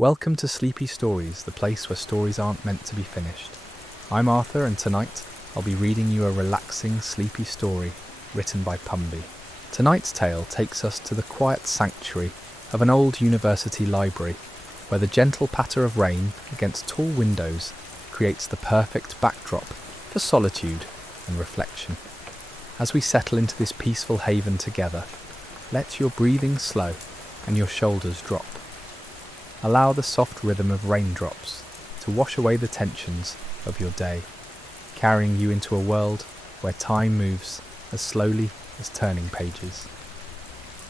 Welcome to Sleepy Stories, the place where stories aren't meant to be finished. I'm Arthur, and tonight I'll be reading you a relaxing, sleepy story written by Pumby. Tonight's tale takes us to the quiet sanctuary of an old university library, where the gentle patter of rain against tall windows creates the perfect backdrop for solitude and reflection. As we settle into this peaceful haven together, let your breathing slow and your shoulders drop. Allow the soft rhythm of raindrops to wash away the tensions of your day, carrying you into a world where time moves as slowly as turning pages.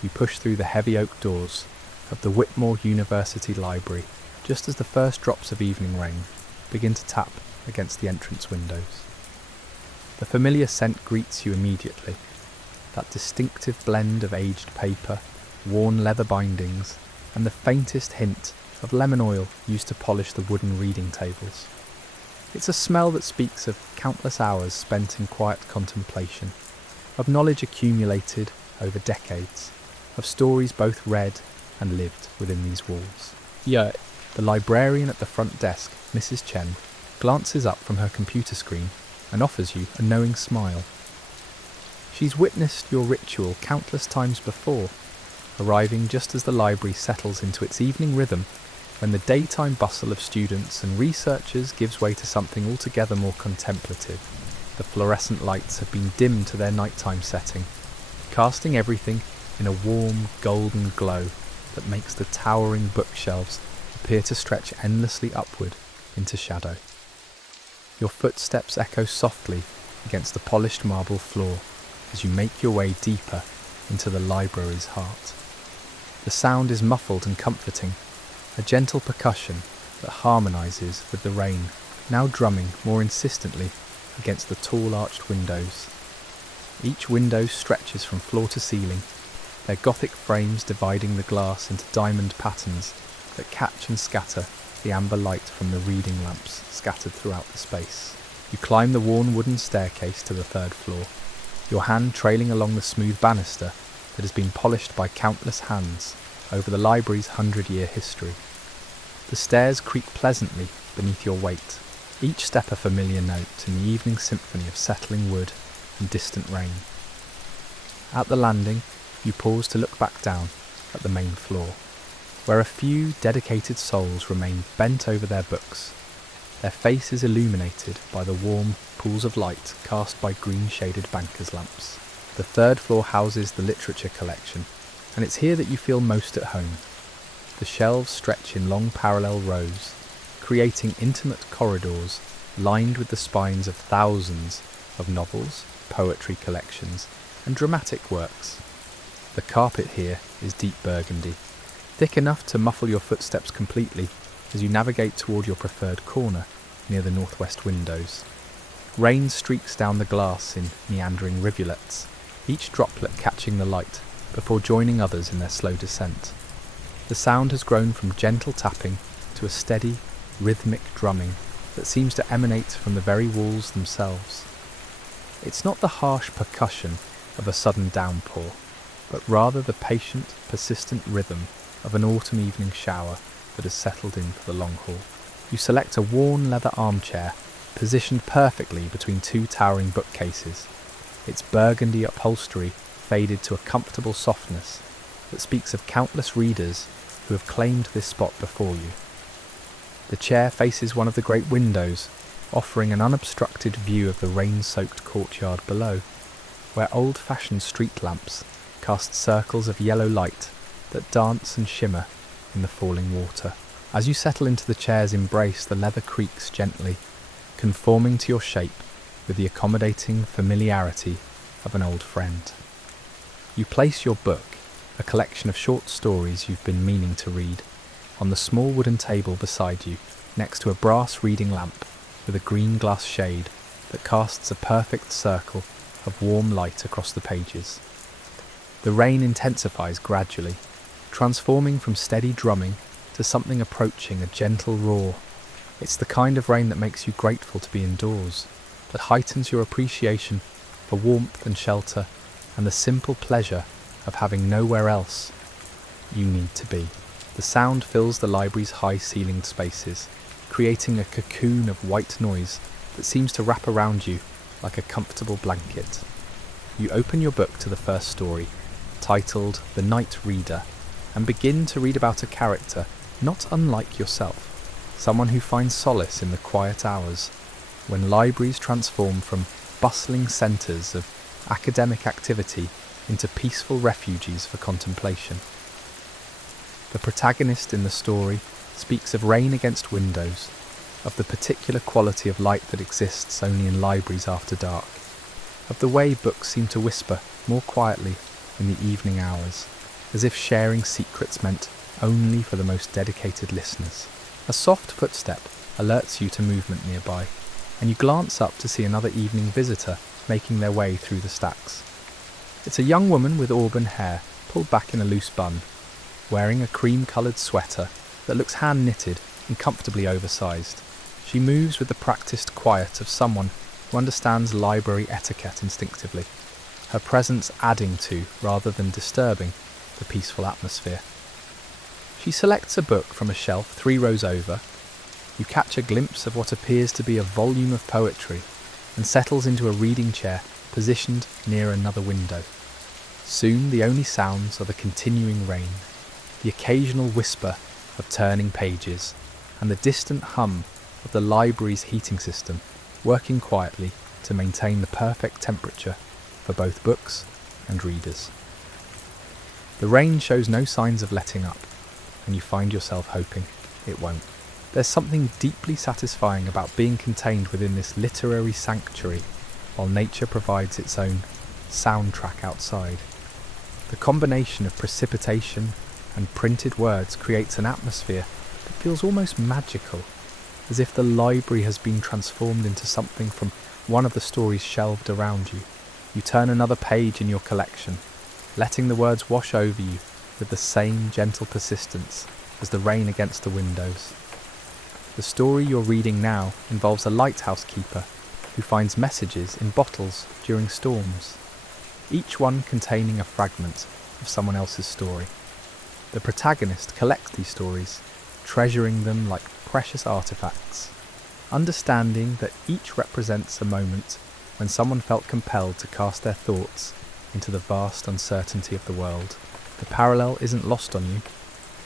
You push through the heavy oak doors of the Whitmore University Library just as the first drops of evening rain begin to tap against the entrance windows. The familiar scent greets you immediately, that distinctive blend of aged paper, worn leather bindings, and the faintest hint of lemon oil used to polish the wooden reading tables. It's a smell that speaks of countless hours spent in quiet contemplation, of knowledge accumulated over decades, of stories both read and lived within these walls. Yet, the librarian at the front desk, Mrs. Chen, glances up from her computer screen and offers you a knowing smile. She's witnessed your ritual countless times before, arriving just as the library settles into its evening rhythm, when the daytime bustle of students and researchers gives way to something altogether more contemplative. The fluorescent lights have been dimmed to their nighttime setting, casting everything in a warm golden glow that makes the towering bookshelves appear to stretch endlessly upward into shadow. Your footsteps echo softly against the polished marble floor as you make your way deeper into the library's heart. The sound is muffled and comforting, a gentle percussion that harmonises with the rain, now drumming more insistently against the tall arched windows. Each window stretches from floor to ceiling, their Gothic frames dividing the glass into diamond patterns that catch and scatter the amber light from the reading lamps scattered throughout the space. You climb the worn wooden staircase to the third floor, your hand trailing along the smooth banister that has been polished by countless hands over the library's 100-year history. The stairs creak pleasantly beneath your weight, each step a familiar note in the evening symphony of settling wood and distant rain. At the landing, you pause to look back down at the main floor, where a few dedicated souls remain bent over their books, their faces illuminated by the warm pools of light cast by green-shaded bankers' lamps. The third floor houses the literature collection, and it's here that you feel most at home. The shelves stretch in long parallel rows, creating intimate corridors lined with the spines of thousands of novels, poetry collections, and dramatic works. The carpet here is deep burgundy, thick enough to muffle your footsteps completely as you navigate toward your preferred corner near the northwest windows. Rain streaks down the glass in meandering rivulets, each droplet catching the light before joining others in their slow descent. The sound has grown from gentle tapping to a steady, rhythmic drumming that seems to emanate from the very walls themselves. It's not the harsh percussion of a sudden downpour, but rather the patient, persistent rhythm of an autumn evening shower that has settled in for the long haul. You select a worn leather armchair, positioned perfectly between two towering bookcases, its burgundy upholstery faded to a comfortable softness that speaks of countless readers who have claimed this spot before you. The chair faces one of the great windows, offering an unobstructed view of the rain-soaked courtyard below, where old-fashioned street lamps cast circles of yellow light that dance and shimmer in the falling water. As you settle into the chair's embrace, the leather creaks gently, conforming to your shape with the accommodating familiarity of an old friend. You place your book, a collection of short stories you've been meaning to read, on the small wooden table beside you, next to a brass reading lamp with a green glass shade that casts a perfect circle of warm light across the pages. The rain intensifies gradually, transforming from steady drumming to something approaching a gentle roar. It's the kind of rain that makes you grateful to be indoors, that heightens your appreciation for warmth and shelter and the simple pleasure of having nowhere else you need to be. The The sound fills the library's high-ceilinged spaces, creating a cocoon of white noise that seems to wrap around you like a comfortable blanket. You open your book to the first story, titled The Night Reader, and begin to read about a character not unlike yourself, someone who finds solace in the quiet hours when libraries transform from bustling centres of academic activity into peaceful refuges for contemplation. The protagonist in the story speaks of rain against windows, of the particular quality of light that exists only in libraries after dark, of the way books seem to whisper more quietly in the evening hours, as if sharing secrets meant only for the most dedicated listeners. A soft footstep alerts you to movement nearby, and you glance up to see another evening visitor making their way through the stacks. It's a young woman with auburn hair pulled back in a loose bun, wearing a cream-coloured sweater that looks hand-knitted and comfortably oversized. She moves with the practiced quiet of someone who understands library etiquette instinctively, her presence adding to, rather than disturbing, the peaceful atmosphere. She selects a book from a shelf 3 rows over. You catch a glimpse of what appears to be a volume of poetry and settles into a reading chair positioned near another window. Soon the only sounds are the continuing rain, the occasional whisper of turning pages, and the distant hum of the library's heating system working quietly to maintain the perfect temperature for both books and readers. The rain shows no signs of letting up, and you find yourself hoping it won't. There's something deeply satisfying about being contained within this literary sanctuary while nature provides its own soundtrack outside. The combination of precipitation and printed words creates an atmosphere that feels almost magical, as if the library has been transformed into something from one of the stories shelved around you. You turn another page in your collection, letting the words wash over you with the same gentle persistence as the rain against the windows. The story you're reading now involves a lighthouse keeper who finds messages in bottles during storms, each one containing a fragment of someone else's story. The protagonist collects these stories, treasuring them like precious artifacts, understanding that each represents a moment when someone felt compelled to cast their thoughts into the vast uncertainty of the world. The parallel isn't lost on you.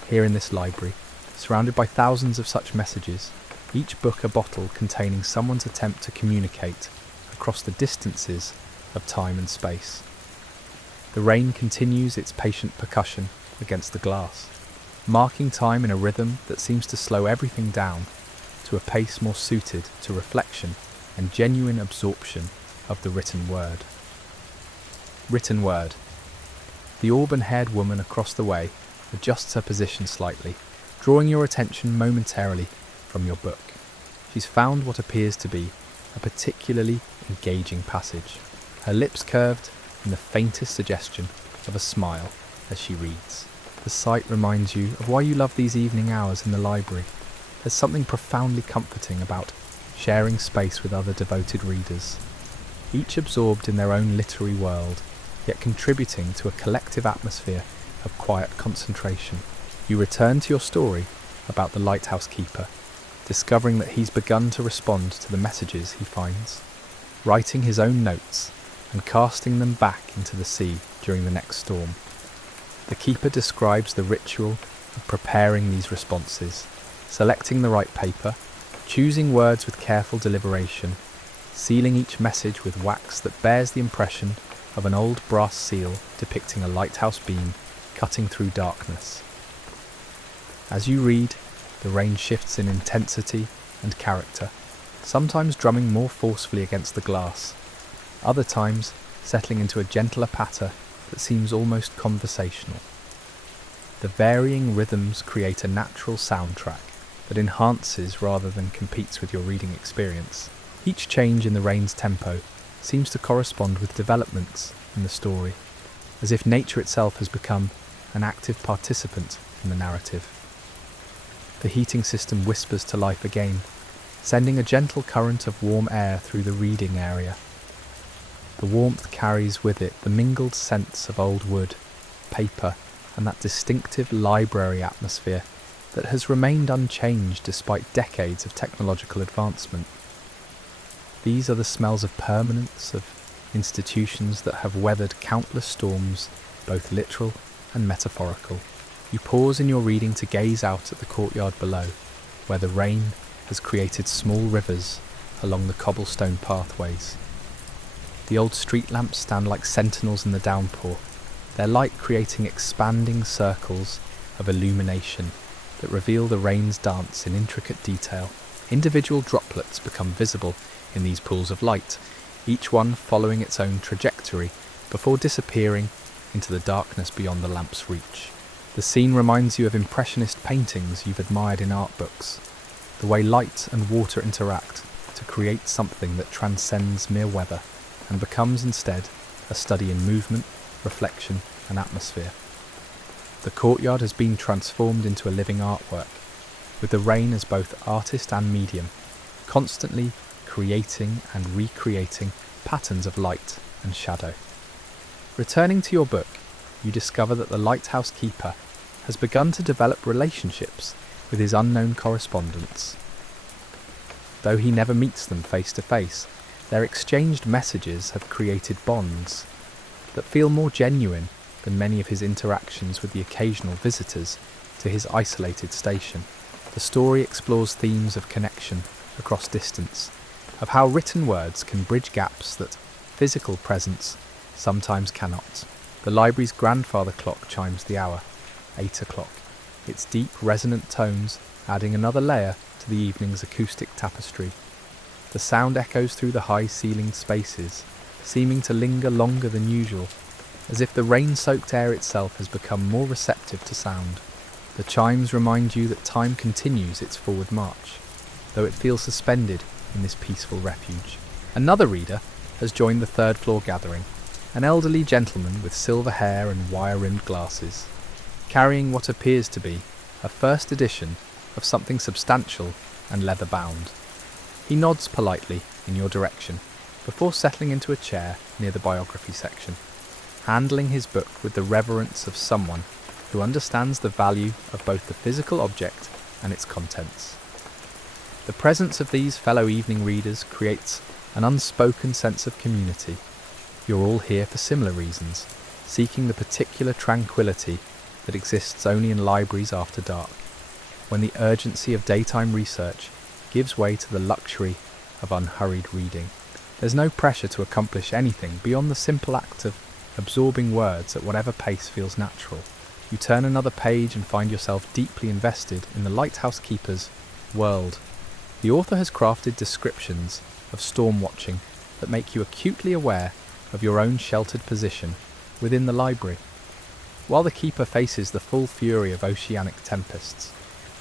Here in this library, surrounded by thousands of such messages, each book a bottle containing someone's attempt to communicate across the distances of time and space. The rain continues its patient percussion against the glass, marking time in a rhythm that seems to slow everything down to a pace more suited to reflection and genuine absorption of the written word. Written word. The auburn-haired woman across the way adjusts her position slightly, drawing your attention momentarily from your book. She's found what appears to be a particularly engaging passage, her lips curved in the faintest suggestion of a smile as she reads. The sight reminds you of why you love these evening hours in the library. There's something profoundly comforting about sharing space with other devoted readers, each absorbed in their own literary world, yet contributing to a collective atmosphere of quiet concentration. You return to your story about the lighthouse keeper, discovering that he's begun to respond to the messages he finds, writing his own notes and casting them back into the sea during the next storm. The keeper describes the ritual of preparing these responses, selecting the right paper, choosing words with careful deliberation, sealing each message with wax that bears the impression of an old brass seal depicting a lighthouse beam cutting through darkness. As you read, the rain shifts in intensity and character, sometimes drumming more forcefully against the glass, other times settling into a gentler patter that seems almost conversational. The varying rhythms create a natural soundtrack that enhances rather than competes with your reading experience. Each change in the rain's tempo seems to correspond with developments in the story, as if nature itself has become an active participant in the narrative. The heating system whispers to life again, sending a gentle current of warm air through the reading area. The warmth carries with it the mingled scents of old wood, paper, and that distinctive library atmosphere that has remained unchanged despite decades of technological advancement. These are the smells of permanence, of institutions that have weathered countless storms, both literal and metaphorical. You pause in your reading to gaze out at the courtyard below, where the rain has created small rivers along the cobblestone pathways. The old street lamps stand like sentinels in the downpour, their light creating expanding circles of illumination that reveal the rain's dance in intricate detail. Individual droplets become visible in these pools of light, each one following its own trajectory before disappearing into the darkness beyond the lamp's reach. The scene reminds you of impressionist paintings you've admired in art books, the way light and water interact to create something that transcends mere weather and becomes instead a study in movement, reflection and atmosphere. The courtyard has been transformed into a living artwork, with the rain as both artist and medium, constantly creating and recreating patterns of light and shadow. Returning to your book, you discover that the lighthouse keeper has begun to develop relationships with his unknown correspondents. Though he never meets them face to face, their exchanged messages have created bonds that feel more genuine than many of his interactions with the occasional visitors to his isolated station. The story explores themes of connection across distance, of how written words can bridge gaps that physical presence sometimes cannot. The library's grandfather clock chimes the hour, 8 o'clock, its deep resonant tones adding another layer to the evening's acoustic tapestry. The sound echoes through the high-ceilinged spaces, seeming to linger longer than usual, as if the rain-soaked air itself has become more receptive to sound. The chimes remind you that time continues its forward march, though it feels suspended in this peaceful refuge. Another reader has joined the third-floor gathering, an elderly gentleman with silver hair and wire-rimmed glasses, carrying what appears to be a first edition of something substantial and leather-bound. He nods politely in your direction before settling into a chair near the biography section, handling his book with the reverence of someone who understands the value of both the physical object and its contents. The presence of these fellow evening readers creates an unspoken sense of community. You're all here for similar reasons, seeking the particular tranquility that exists only in libraries after dark, when the urgency of daytime research gives way to the luxury of unhurried reading. There's no pressure to accomplish anything beyond the simple act of absorbing words at whatever pace feels natural. You turn another page and find yourself deeply invested in the lighthouse keeper's world. The author has crafted descriptions of storm watching that make you acutely aware of your own sheltered position within the library. While the keeper faces the full fury of oceanic tempests,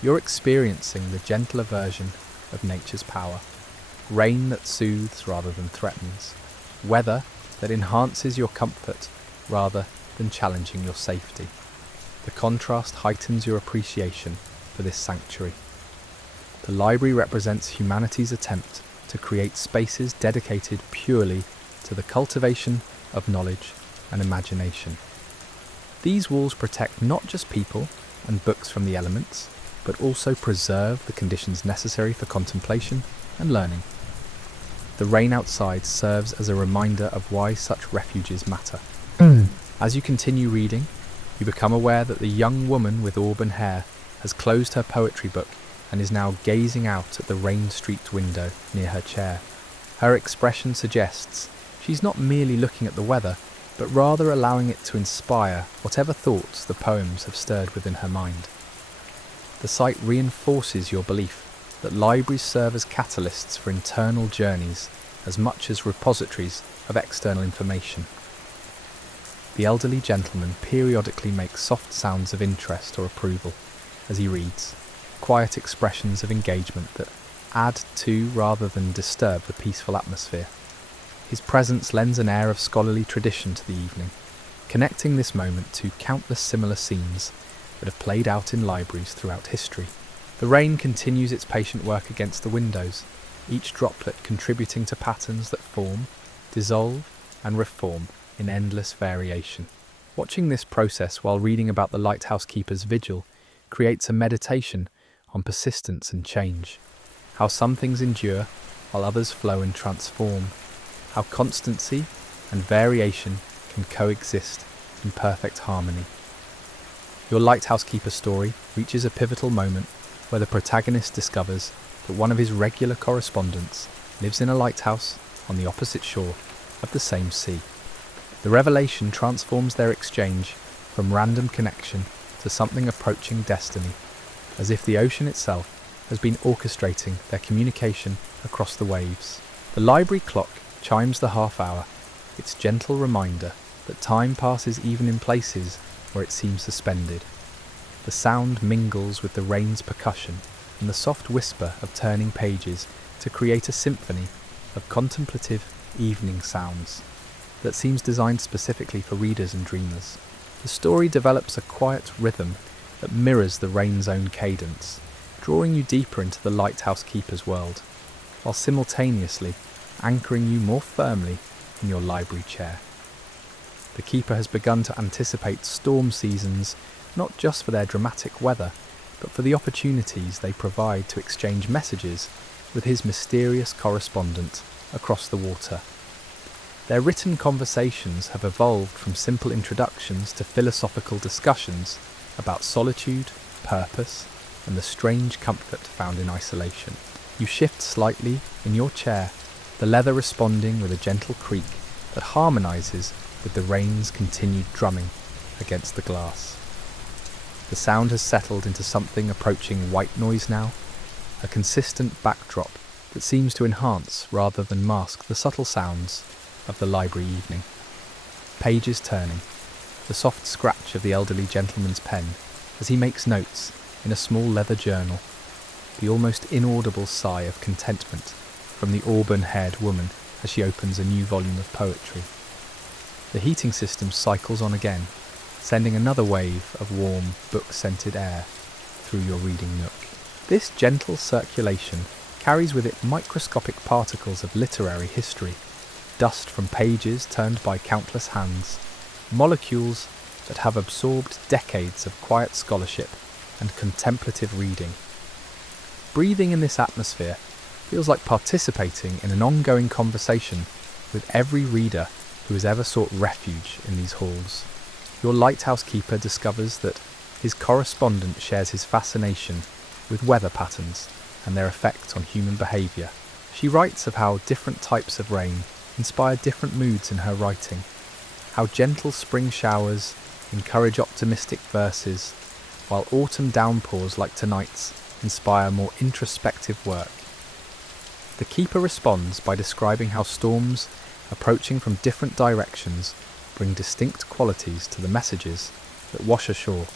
you're experiencing the gentler version of nature's power. Rain that soothes rather than threatens. Weather that enhances your comfort rather than challenging your safety. The contrast heightens your appreciation for this sanctuary. The library represents humanity's attempt to create spaces dedicated purely to the cultivation of knowledge and imagination. These walls protect not just people and books from the elements, but also preserve the conditions necessary for contemplation and learning. The rain outside serves as a reminder of why such refuges matter. As you continue reading, you become aware that the young woman with auburn hair has closed her poetry book and is now gazing out at the rain-streaked window near her chair. Her expression suggests she's not merely looking at the weather, but rather allowing it to inspire whatever thoughts the poems have stirred within her mind. The sight reinforces your belief that libraries serve as catalysts for internal journeys as much as repositories of external information. The elderly gentleman periodically makes soft sounds of interest or approval as he reads, quiet expressions of engagement that add to rather than disturb the peaceful atmosphere. His presence lends an air of scholarly tradition to the evening, connecting this moment to countless similar scenes that have played out in libraries throughout history. The rain continues its patient work against the windows, each droplet contributing to patterns that form, dissolve, and reform in endless variation. Watching this process while reading about the lighthouse keeper's vigil creates a meditation on persistence and change, how some things endure while others flow and transform, how constancy and variation can coexist in perfect harmony. Your lighthouse keeper story reaches a pivotal moment where the protagonist discovers that one of his regular correspondents lives in a lighthouse on the opposite shore of the same sea. The revelation transforms their exchange from random connection to something approaching destiny, as if the ocean itself has been orchestrating their communication across the waves. The library clock chimes the half hour, its gentle reminder that time passes even in places where it seems suspended. The sound mingles with the rain's percussion and the soft whisper of turning pages to create a symphony of contemplative evening sounds that seems designed specifically for readers and dreamers. The story develops a quiet rhythm that mirrors the rain's own cadence, drawing you deeper into the lighthouse keeper's world, while simultaneously anchoring you more firmly in your library chair. The keeper has begun to anticipate storm seasons not just for their dramatic weather, but for the opportunities they provide to exchange messages with his mysterious correspondent across the water. Their written conversations have evolved from simple introductions to philosophical discussions about solitude, purpose, and the strange comfort found in isolation. You shift slightly in your chair, the leather responding with a gentle creak that harmonises with the rain's continued drumming against the glass. The sound has settled into something approaching white noise now, a consistent backdrop that seems to enhance rather than mask the subtle sounds of the library evening. Pages turning, the soft scratch of the elderly gentleman's pen as he makes notes in a small leather journal, the almost inaudible sigh of contentment from the auburn-haired woman as she opens a new volume of poetry. The heating system cycles on again, sending another wave of warm, book-scented air through your reading nook. This gentle circulation carries with it microscopic particles of literary history, dust from pages turned by countless hands, molecules that have absorbed decades of quiet scholarship and contemplative reading. Breathing in this atmosphere feels like participating in an ongoing conversation with every reader who has ever sought refuge in these halls. Your lighthouse keeper discovers that his correspondent shares his fascination with weather patterns and their effect on human behaviour. She writes of how different types of rain inspire different moods in her writing, how gentle spring showers encourage optimistic verses, while autumn downpours like tonight's inspire more introspective work. The keeper responds by describing how storms approaching from different directions bring distinct qualities to the messages that wash ashore,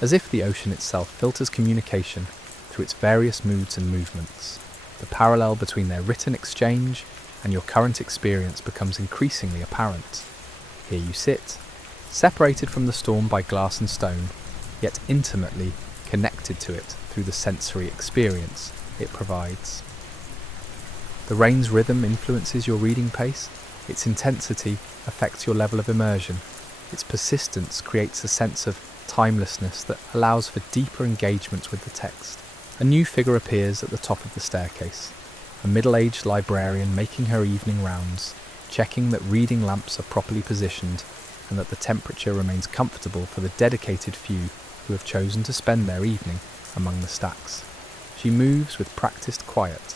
as if the ocean itself filters communication through its various moods and movements. The parallel between their written exchange and your current experience becomes increasingly apparent. Here you sit, separated from the storm by glass and stone, yet intimately connected to it through the sensory experience it provides. The rain's rhythm influences your reading pace, its intensity affects your level of immersion, its persistence creates a sense of timelessness that allows for deeper engagement with the text. A new figure appears at the top of the staircase, a middle-aged librarian making her evening rounds, checking that reading lamps are properly positioned and that the temperature remains comfortable for the dedicated few who have chosen to spend their evening among the stacks. She moves with practiced quiet,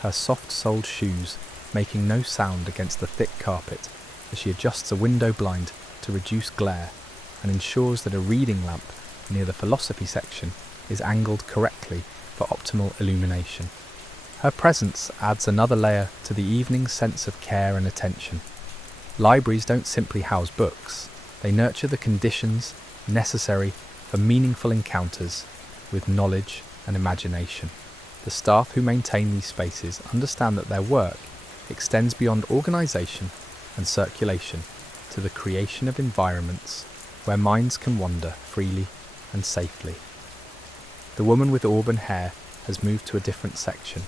her soft-soled shoes making no sound against the thick carpet as she adjusts a window blind to reduce glare and ensures that a reading lamp near the philosophy section is angled correctly for optimal illumination. Her presence adds another layer to the evening's sense of care and attention. Libraries don't simply house books, they nurture the conditions necessary for meaningful encounters with knowledge and imagination. The staff who maintain these spaces understand that their work extends beyond organisation and circulation to the creation of environments where minds can wander freely and safely. The woman with auburn hair has moved to a different section,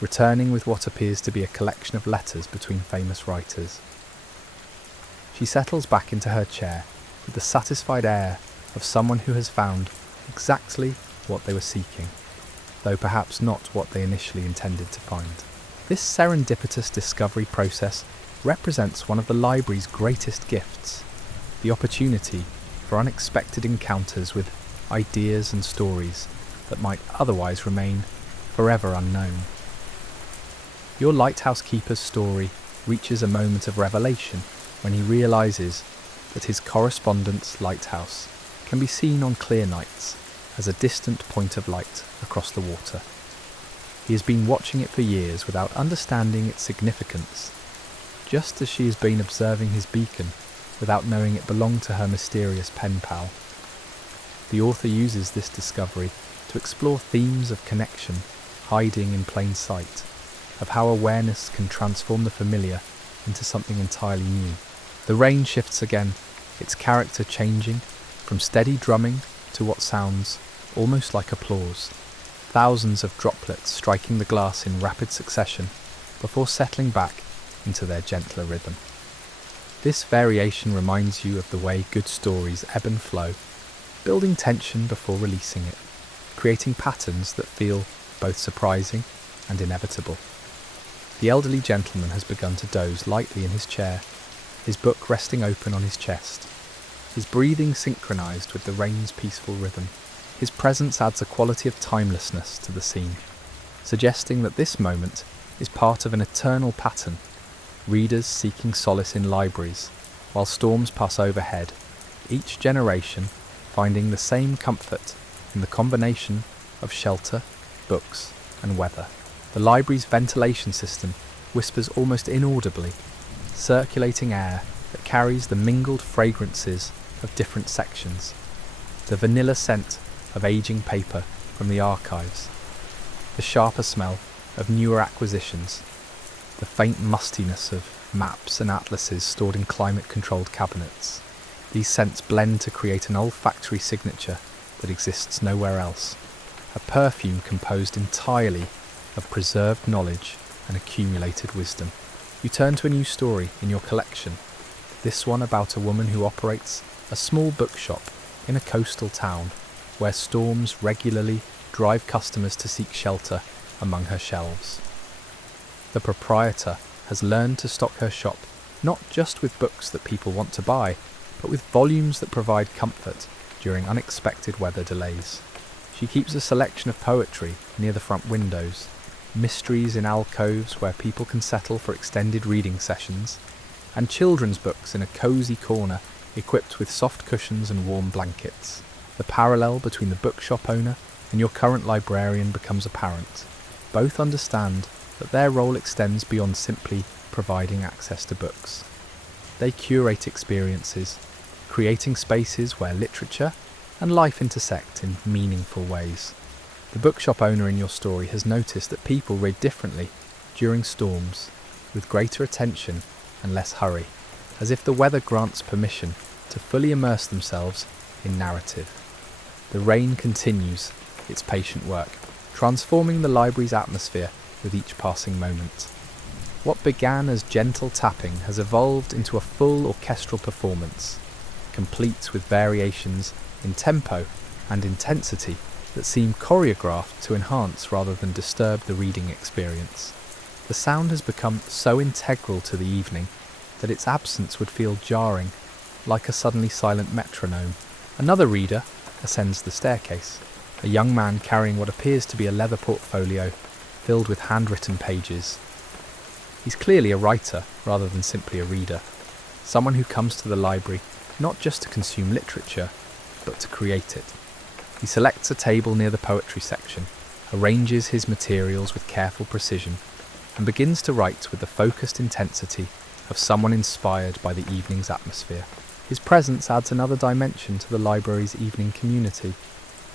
returning with what appears to be a collection of letters between famous writers. She settles back into her chair, with the satisfied air of someone who has found exactly what they were seeking, though perhaps not what they initially intended to find. This serendipitous discovery process represents one of the library's greatest gifts, the opportunity for unexpected encounters with ideas and stories that might otherwise remain forever unknown. Your lighthouse keeper's story reaches a moment of revelation when he realizes that his correspondent's lighthouse can be seen on clear nights as a distant point of light across the water. He has been watching it for years without understanding its significance, just as she has been observing his beacon without knowing it belonged to her mysterious pen pal. The author uses this discovery to explore themes of connection hiding in plain sight, of how awareness can transform the familiar into something entirely new. The rain shifts again, its character changing from steady drumming to what sounds almost like applause, thousands of droplets striking the glass in rapid succession before settling back into their gentler rhythm. This variation reminds you of the way good stories ebb and flow, building tension before releasing it, creating patterns that feel both surprising and inevitable. The elderly gentleman has begun to doze lightly in his chair, his book resting open on his chest, his breathing synchronized with the rain's peaceful rhythm. His presence adds a quality of timelessness to the scene, suggesting that this moment is part of an eternal pattern, readers seeking solace in libraries, while storms pass overhead, each generation finding the same comfort in the combination of shelter, books, and weather. The library's ventilation system whispers almost inaudibly, circulating air that carries the mingled fragrances of different sections, the vanilla scent of aging paper from the archives, the sharper smell of newer acquisitions, the faint mustiness of maps and atlases stored in climate-controlled cabinets. These scents blend to create an olfactory signature that exists nowhere else, a perfume composed entirely of preserved knowledge and accumulated wisdom. You turn to a new story in your collection, this one about a woman who operates a small bookshop in a coastal town where storms regularly drive customers to seek shelter among her shelves. The proprietor has learned to stock her shop not just with books that people want to buy, but with volumes that provide comfort during unexpected weather delays. She keeps a selection of poetry near the front windows, mysteries in alcoves where people can settle for extended reading sessions, and children's books in a cosy corner equipped with soft cushions and warm blankets. The parallel between the bookshop owner and your current librarian becomes apparent. Both understand that their role extends beyond simply providing access to books. They curate experiences, creating spaces where literature and life intersect in meaningful ways. The bookshop owner in your story has noticed that people read differently during storms, with greater attention and less hurry, as if the weather grants permission to fully immerse themselves in narrative. The rain continues its patient work, transforming the library's atmosphere with each passing moment. What began as gentle tapping has evolved into a full orchestral performance, complete with variations in tempo and intensity that seem choreographed to enhance rather than disturb the reading experience. The sound has become so integral to the evening that its absence would feel jarring, like a suddenly silent metronome. Another reader ascends the staircase, a young man carrying what appears to be a leather portfolio filled with handwritten pages. He's clearly a writer rather than simply a reader, someone who comes to the library not just to consume literature, but to create it. He selects a table near the poetry section, arranges his materials with careful precision, and begins to write with the focused intensity of someone inspired by the evening's atmosphere. His presence adds another dimension to the library's evening community.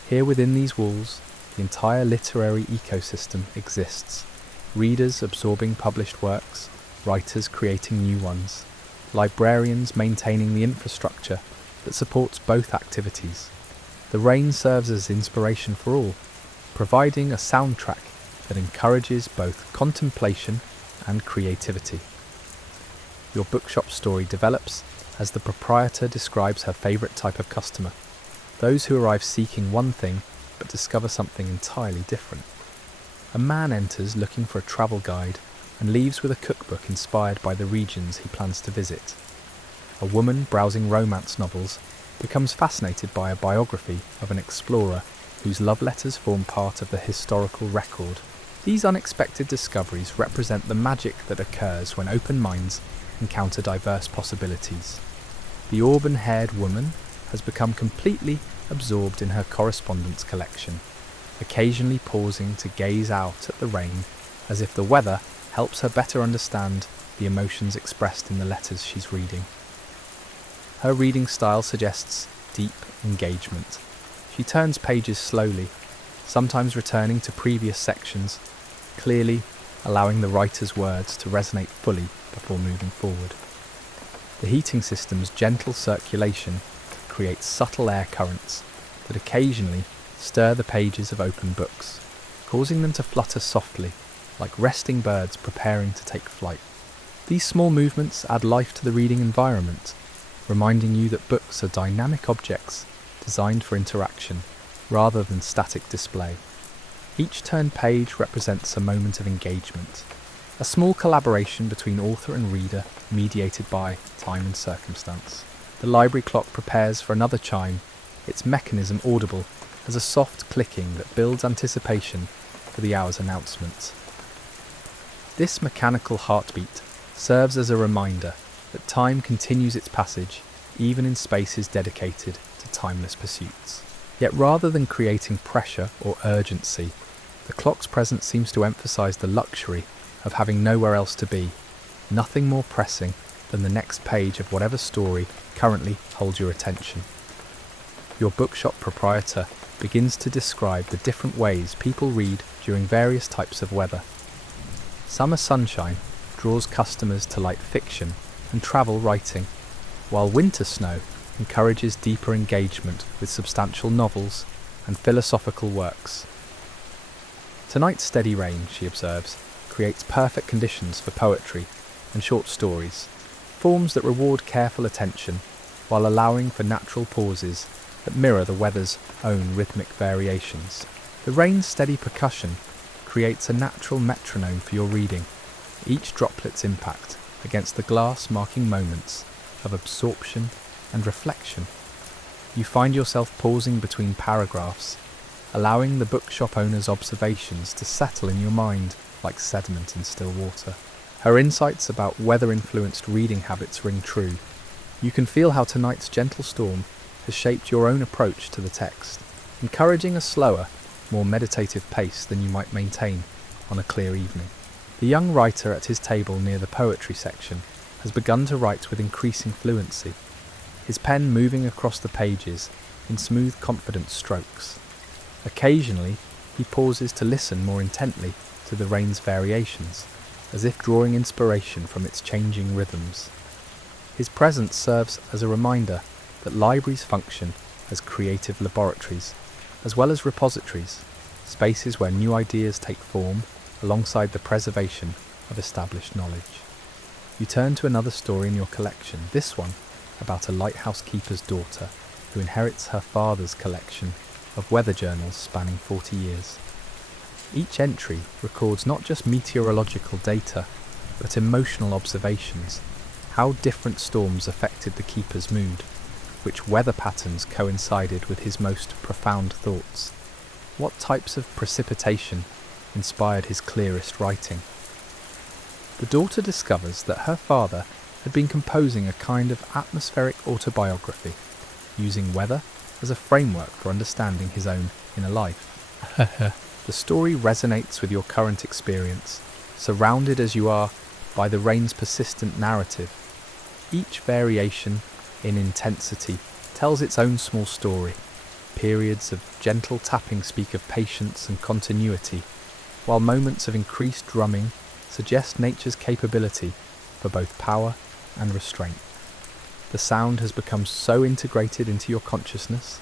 Here within these walls, the entire literary ecosystem exists. Readers absorbing published works, writers creating new ones, librarians maintaining the infrastructure that supports both activities. The rain serves as inspiration for all, providing a soundtrack that encourages both contemplation and creativity. Your bookshop story develops as the proprietor describes her favourite type of customer, those who arrive seeking one thing but discover something entirely different. A man enters looking for a travel guide and leaves with a cookbook inspired by the regions he plans to visit. A woman browsing romance novels becomes fascinated by a biography of an explorer whose love letters form part of the historical record. These unexpected discoveries represent the magic that occurs when open minds encounter diverse possibilities. The auburn-haired woman has become completely absorbed in her correspondence collection, occasionally pausing to gaze out at the rain as if the weather helps her better understand the emotions expressed in the letters she's reading. Her reading style suggests deep engagement. She turns pages slowly, sometimes returning to previous sections, clearly allowing the writer's words to resonate fully before moving forward. The heating system's gentle circulation creates subtle air currents that occasionally stir the pages of open books, causing them to flutter softly, like resting birds preparing to take flight. These small movements add life to the reading environment, reminding you that books are dynamic objects designed for interaction rather than static display. Each turned page represents a moment of engagement, a small collaboration between author and reader mediated by time and circumstance. The library clock prepares for another chime, its mechanism audible as a soft clicking that builds anticipation for the hour's announcement. This mechanical heartbeat serves as a reminder that time continues its passage even in spaces dedicated to timeless pursuits. Yet rather than creating pressure or urgency, the clock's presence seems to emphasize the luxury of having nowhere else to be, nothing more pressing than the next page of whatever story currently holds your attention. Your bookshop proprietor begins to describe the different ways people read during various types of weather. Summer sunshine draws customers to light fiction and travel writing, while winter snow encourages deeper engagement with substantial novels and philosophical works. Tonight's steady rain, she observes, creates perfect conditions for poetry and short stories, forms that reward careful attention while allowing for natural pauses that mirror the weather's own rhythmic variations. The rain's steady percussion creates a natural metronome for your reading, each droplet's impact against the glass marking moments of absorption and reflection. You find yourself pausing between paragraphs, allowing the bookshop owner's observations to settle in your mind like sediment in still water. Her insights about weather-influenced reading habits ring true. You can feel how tonight's gentle storm has shaped your own approach to the text, encouraging a slower, more meditative pace than you might maintain on a clear evening. The young writer at his table near the poetry section has begun to write with increasing fluency, his pen moving across the pages in smooth, confident strokes. Occasionally, he pauses to listen more intently to the rain's variations, as if drawing inspiration from its changing rhythms. His presence serves as a reminder that libraries function as creative laboratories, as well as repositories, spaces where new ideas take form alongside the preservation of established knowledge. You turn to another story in your collection, this one about a lighthouse keeper's daughter who inherits her father's collection of weather journals spanning 40 years. Each entry records not just meteorological data, but emotional observations, how different storms affected the keeper's mood, which weather patterns coincided with his most profound thoughts, what types of precipitation inspired his clearest writing. The daughter discovers that her father had been composing a kind of atmospheric autobiography, using weather as a framework for understanding his own inner life. The story resonates with your current experience, surrounded as you are by the rain's persistent narrative. Each variation in intensity tells its own small story. Periods of gentle tapping speak of patience and continuity, while moments of increased drumming suggest nature's capability for both power and restraint. The sound has become so integrated into your consciousness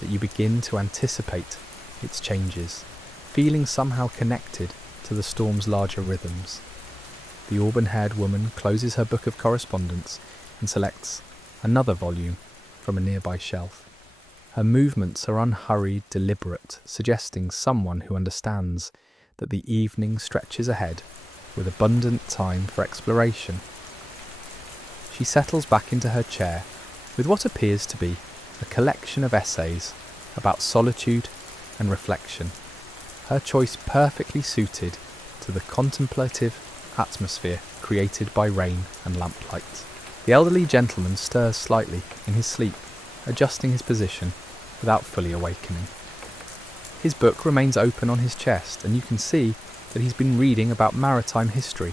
that you begin to anticipate its changes, feeling somehow connected to the storm's larger rhythms. The auburn-haired woman closes her book of correspondence and selects another volume from a nearby shelf. Her movements are unhurried, deliberate, suggesting someone who understands that the evening stretches ahead with abundant time for exploration. She settles back into her chair with what appears to be a collection of essays about solitude and reflection, her choice perfectly suited to the contemplative atmosphere created by rain and lamplight. The elderly gentleman stirs slightly in his sleep, adjusting his position without fully awakening. His book remains open on his chest, and you can see that he's been reading about maritime history,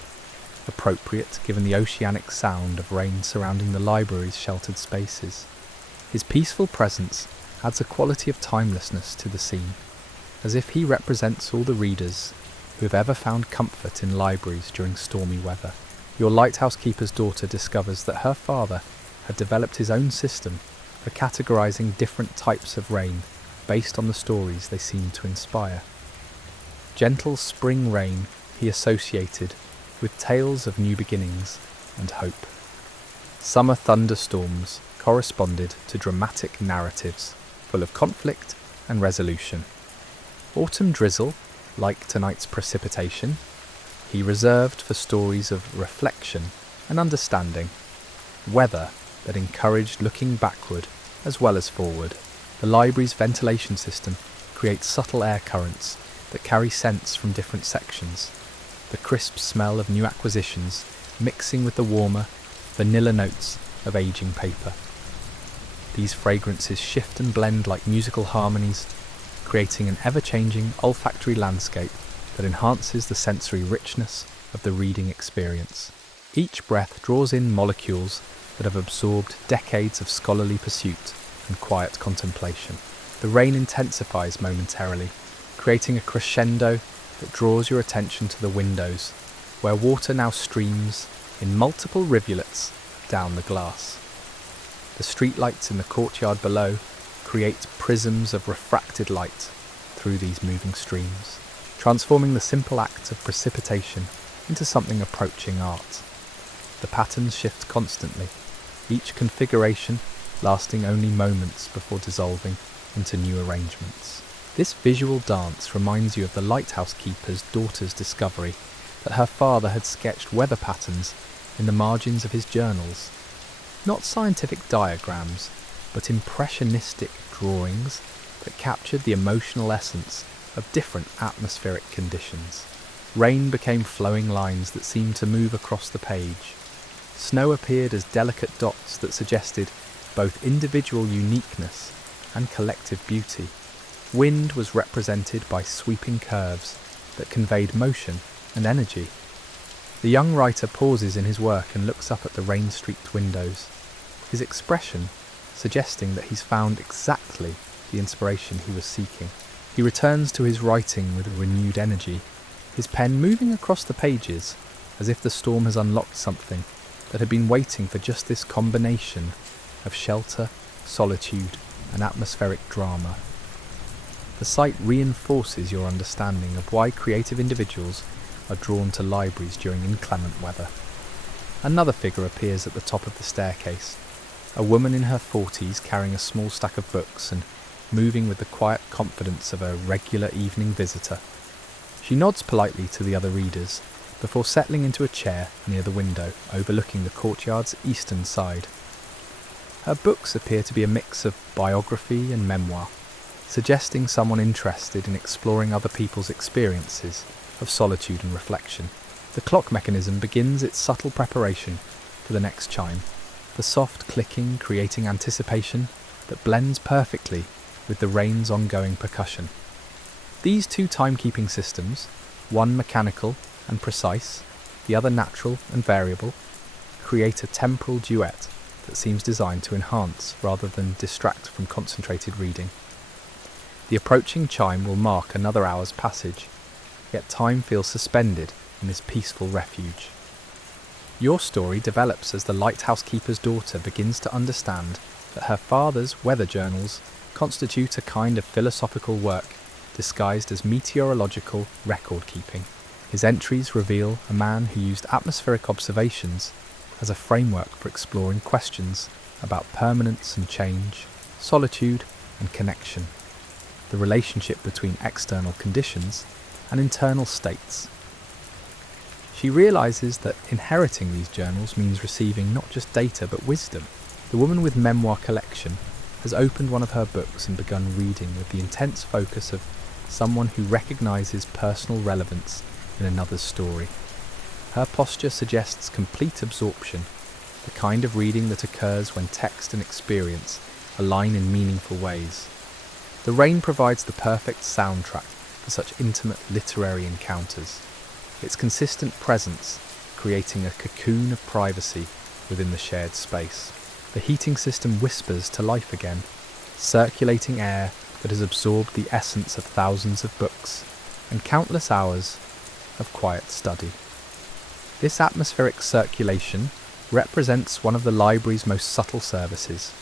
appropriate given the oceanic sound of rain surrounding the library's sheltered spaces. His peaceful presence adds a quality of timelessness to the scene, as if he represents all the readers who have ever found comfort in libraries during stormy weather. Your lighthouse keeper's daughter discovers that her father had developed his own system for categorizing different types of rain based on the stories they seem to inspire. Gentle spring rain he associated with tales of new beginnings and hope. Summer thunderstorms corresponded to dramatic narratives full of conflict and resolution. Autumn drizzle, like tonight's precipitation, he reserved for stories of reflection and understanding. Weather that encouraged looking backward as well as forward. The library's ventilation system creates subtle air currents that carry scents from different sections, the crisp smell of new acquisitions mixing with the warmer, vanilla notes of aging paper. These fragrances shift and blend like musical harmonies, creating an ever-changing olfactory landscape that enhances the sensory richness of the reading experience. Each breath draws in molecules that have absorbed decades of scholarly pursuit and quiet contemplation. The rain intensifies momentarily, creating a crescendo that draws your attention to the windows, where water now streams in multiple rivulets down the glass. The streetlights in the courtyard below create prisms of refracted light through these moving streams, transforming the simple act of precipitation into something approaching art. The patterns shift constantly, each configuration lasting only moments before dissolving into new arrangements. This visual dance reminds you of the lighthouse keeper's daughter's discovery that her father had sketched weather patterns in the margins of his journals. Not scientific diagrams, but impressionistic drawings that captured the emotional essence of different atmospheric conditions. Rain became flowing lines that seemed to move across the page. Snow appeared as delicate dots that suggested both individual uniqueness and collective beauty. Wind was represented by sweeping curves that conveyed motion and energy. The young writer pauses in his work and looks up at the rain-streaked windows, his expression suggesting that he's found exactly the inspiration he was seeking. He returns to his writing with renewed energy, his pen moving across the pages as if the storm has unlocked something that had been waiting for just this combination of shelter, solitude, and atmospheric drama. The sight reinforces your understanding of why creative individuals are drawn to libraries during inclement weather. Another figure appears at the top of the staircase, a woman in her 40s carrying a small stack of books and moving with the quiet confidence of a regular evening visitor. She nods politely to the other readers before settling into a chair near the window overlooking the courtyard's eastern side. Her books appear to be a mix of biography and memoir, suggesting someone interested in exploring other people's experiences of solitude and reflection. The clock mechanism begins its subtle preparation for the next chime, the soft clicking creating anticipation that blends perfectly with the rain's ongoing percussion. These two timekeeping systems, one mechanical and precise, the other natural and variable, create a temporal duet that seems designed to enhance rather than distract from concentrated reading. The approaching chime will mark another hour's passage, yet time feels suspended in this peaceful refuge. Your story develops as the lighthouse keeper's daughter begins to understand that her father's weather journals constitute a kind of philosophical work disguised as meteorological record-keeping. His entries reveal a man who used atmospheric observations as a framework for exploring questions about permanence and change, solitude and connection, the relationship between external conditions and internal states. She realises that inheriting these journals means receiving not just data but wisdom. The woman with memoir collection has opened one of her books and begun reading with the intense focus of someone who recognises personal relevance in another's story. Her posture suggests complete absorption, the kind of reading that occurs when text and experience align in meaningful ways. The rain provides the perfect soundtrack for such intimate literary encounters, its consistent presence creating a cocoon of privacy within the shared space. The heating system whispers to life again, circulating air that has absorbed the essence of thousands of books and countless hours of quiet study. This atmospheric circulation represents one of the library's most subtle services,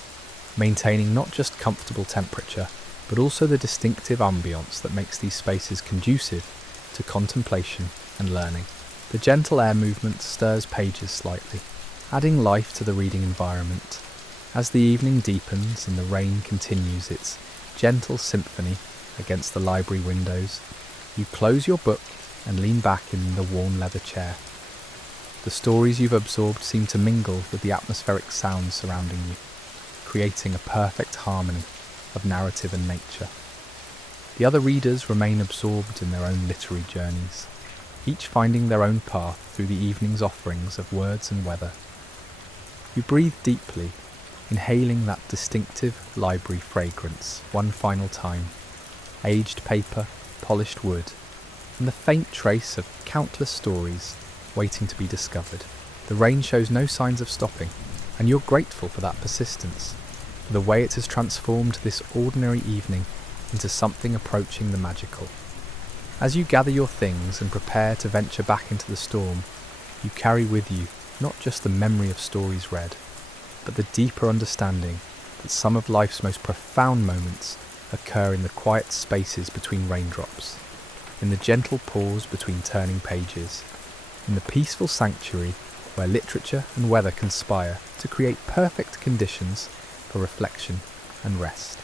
maintaining not just comfortable temperature, but also the distinctive ambiance that makes these spaces conducive to contemplation and learning. The gentle air movement stirs pages slightly, adding life to the reading environment. As the evening deepens and the rain continues its gentle symphony against the library windows, you close your book and lean back in the worn leather chair. The stories you've absorbed seem to mingle with the atmospheric sounds surrounding you, creating a perfect harmony of narrative and nature. The other readers remain absorbed in their own literary journeys, each finding their own path through the evening's offerings of words and weather. You breathe deeply, inhaling that distinctive library fragrance one final time, aged paper, polished wood, and the faint trace of countless stories waiting to be discovered. The rain shows no signs of stopping, and you're grateful for that persistence, for the way it has transformed this ordinary evening into something approaching the magical. As you gather your things and prepare to venture back into the storm, you carry with you not just the memory of stories read, but the deeper understanding that some of life's most profound moments occur in the quiet spaces between raindrops, in the gentle pause between turning pages, in the peaceful sanctuary where literature and weather conspire to create perfect conditions for reflection and rest.